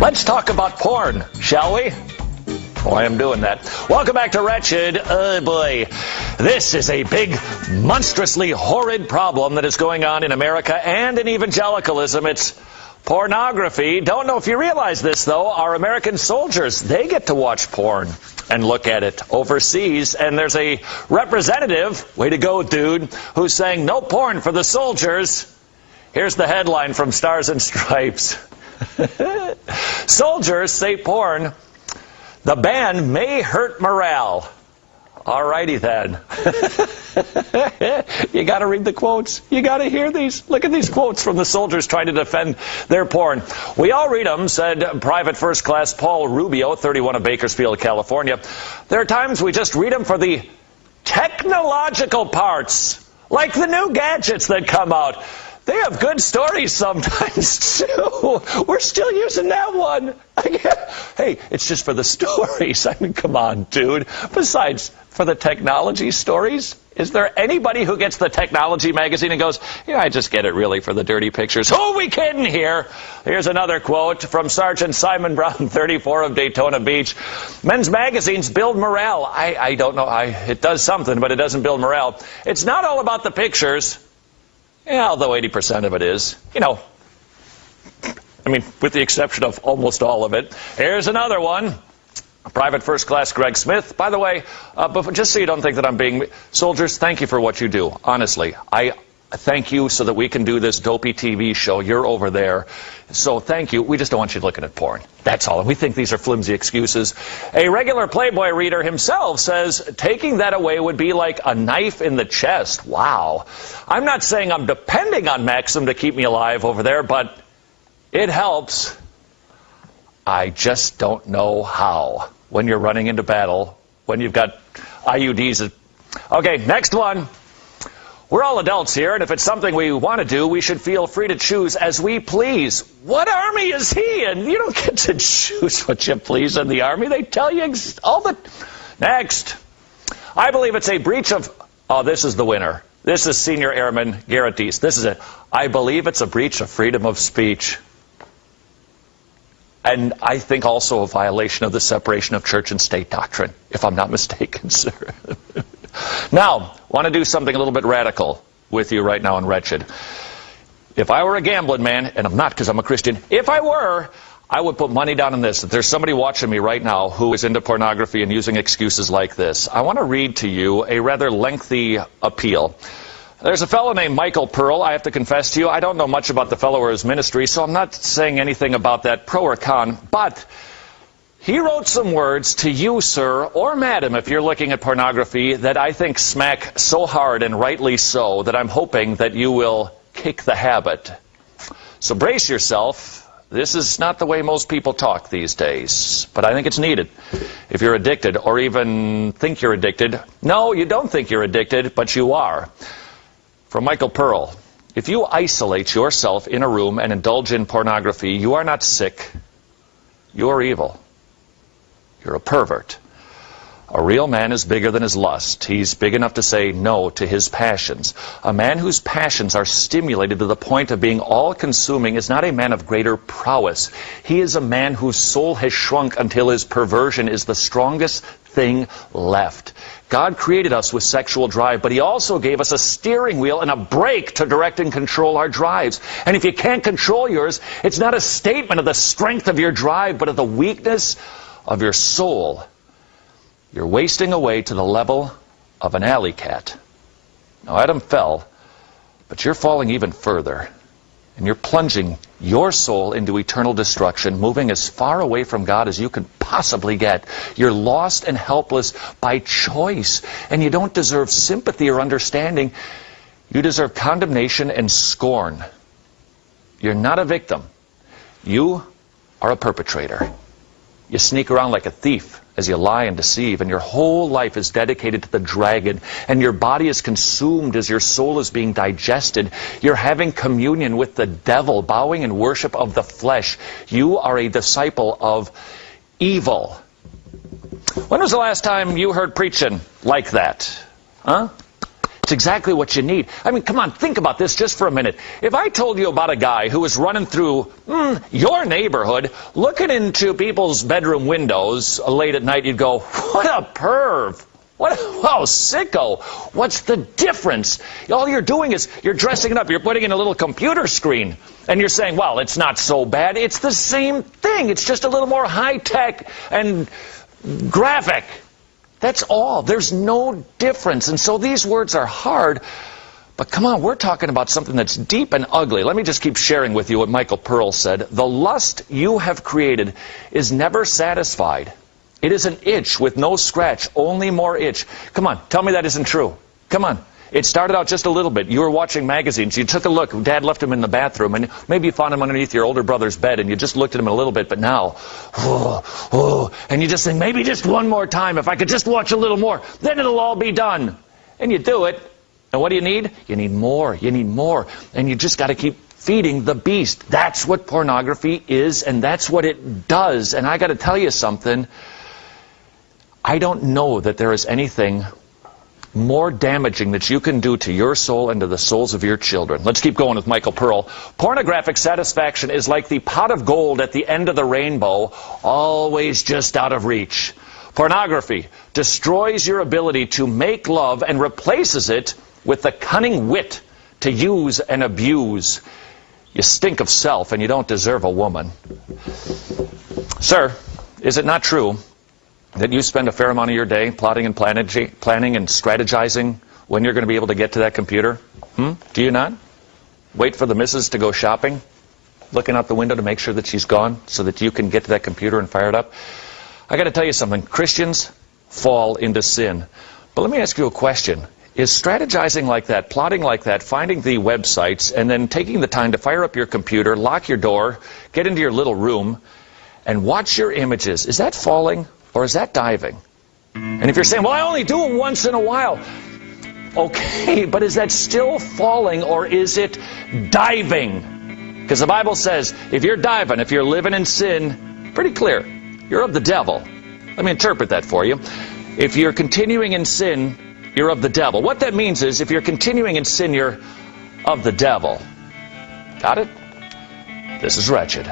Let's talk about porn, shall we? Oh, I am doing that. Welcome back to Wretched. Oh, boy. This is a big, monstrously horrid problem that is going on in America and in evangelicalism. It's pornography. Don't know if you realize this, though. Our American soldiers, they get to watch porn and look at it overseas. And there's a representative, way to go, dude, who's saying no porn for the soldiers. Here's the headline from Stars and Stripes. Soldiers say porn, the ban may hurt morale. All righty then. You got to read the quotes. You got to hear these. Look at these quotes from the soldiers trying to defend their porn. We all read them, said Private First Class Paul Rubio, 31 of Bakersfield, California. There are times we just read them for the technological parts, like the new gadgets that come out. They have good stories sometimes, too. We're still using that one. Hey, it's just for the stories. I mean, come on, dude. Besides, for the technology stories, is there anybody who gets the technology magazine and goes, yeah, I just get it really for the dirty pictures? Who are we kidding here? Here's another quote from Sergeant Simon Brown, 34 of Daytona Beach. Men's magazines build morale. I don't know. It does something, but it doesn't build morale. It's not all about the pictures. Yeah, although 80% of it is, you know, I mean, with the exception of almost all of it. Here's another one. Private First Class Greg Smith. By the way, but just so you don't think that I'm being... Soldiers, thank you for what you do. Honestly, I thank you so that we can do this dopey TV show. You're over there. So thank you. We just don't want you looking at porn. That's all. And we think these are flimsy excuses. A regular Playboy reader himself says taking that away would be like a knife in the chest. Wow. I'm not saying I'm depending on Maxim to keep me alive over there, but it helps. I just don't know how when you're running into battle, when you've got IUDs. Okay, next one. We're all adults here, and if it's something we want to do, we should feel free to choose as we please. What army is he in? You don't get to choose what you please in the army. They tell you all the... Next. I believe it's a breach of... Oh, this is the winner. This is Senior Airman Garrett Deese. This is it. I believe it's a breach of freedom of speech. And I think also a violation of the separation of church and state doctrine, if I'm not mistaken, sir. Now, want to do something a little bit radical with you right now on Wretched. If I were a gambling man, and I'm not because I'm a Christian, if I were, I would put money down on this. If there's somebody watching me right now who is into pornography and using excuses like this, I want to read to you a rather lengthy appeal. There's a fellow named Michael Pearl. I have to confess to you, I don't know much about the fellow or his ministry, so I'm not saying anything about that pro or con, but he wrote some words to you, sir, or madam, if you're looking at pornography, that I think smack so hard, and rightly so, that I'm hoping that you will kick the habit. So brace yourself. This is not the way most people talk these days, but I think it's needed. If you're addicted, or even think you're addicted, no, you don't think you're addicted, but you are. From Michael Pearl, if you isolate yourself in a room and indulge in pornography, you are not sick, you're evil. You're a pervert. A real man is bigger than his lust. He's big enough to say no to his passions. A man whose passions are stimulated to the point of being all-consuming is not a man of greater prowess. He is a man whose soul has shrunk until his perversion is the strongest thing left. God created us with sexual drive, but he also gave us a steering wheel and a brake to direct and control our drives. And if you can't control yours, it's not a statement of the strength of your drive, but of the weakness of your soul. You're wasting away to the level of an alley cat. Now, Adam fell, but you're falling even further. And you're plunging your soul into eternal destruction, moving as far away from God as you can possibly get. You're lost and helpless by choice, and you don't deserve sympathy or understanding. You deserve condemnation and scorn. You're not a victim. You are a perpetrator. You sneak around like a thief as you lie and deceive, and your whole life is dedicated to the dragon, and your body is consumed as your soul is being digested. You're having communion with the devil, bowing in worship of the flesh. You are a disciple of evil. When was the last time you heard preaching like that? Huh? It's exactly what you need. I mean, come on, think about this just for a minute. If I told you about a guy who was running through your neighborhood, looking into people's bedroom windows late at night, you'd go, what a perv. Wow, sicko. What's the difference? All you're doing is you're dressing it up. You're putting in a little computer screen. And you're saying, well, it's not so bad. It's the same thing. It's just a little more high-tech and graphic. That's all. There's no difference. And so these words are hard. But come on, we're talking about something that's deep and ugly. Let me just keep sharing with you what Michael Pearl said. The lust you have created is never satisfied. It is an itch with no scratch, only more itch. Come on, tell me that isn't true. Come on. It started out just a little bit. You were watching magazines. You took a look. Dad left him in the bathroom, and maybe you found him underneath your older brother's bed, and you just looked at him a little bit. But now, and you just think, maybe just one more time. If I could just watch a little more, then it'll all be done. And you do it. And what do you need? You need more. You need more. And you just got to keep feeding the beast. That's what pornography is, and that's what it does. And I got to tell you something. I don't know that there is anything more damaging that you can do to your soul and to the souls of your children. Let's keep going with Michael Pearl. Pornographic satisfaction is like the pot of gold at the end of the rainbow, always just out of reach. Pornography destroys your ability to make love and replaces it with the cunning wit to use and abuse. You stink of self and you don't deserve a woman. Sir, is it not true that you spend a fair amount of your day plotting and planning and strategizing when you're going to be able to get to that computer? Do you not? Wait for the missus to go shopping, looking out the window to make sure that she's gone so that you can get to that computer and fire it up? I got to tell you something. Christians fall into sin. But let me ask you a question. Is strategizing like that, plotting like that, finding the websites, and then taking the time to fire up your computer, lock your door, get into your little room, and watch your images, is that falling? Or is that diving? And if you're saying, well, I only do it once in a while. Okay, but is that still falling or is it diving? Because the Bible says, if you're diving, if you're living in sin, pretty clear, you're of the devil. Let me interpret that for you. If you're continuing in sin, you're of the devil. What that means is, if you're continuing in sin, you're of the devil. Got it? This is Wretched.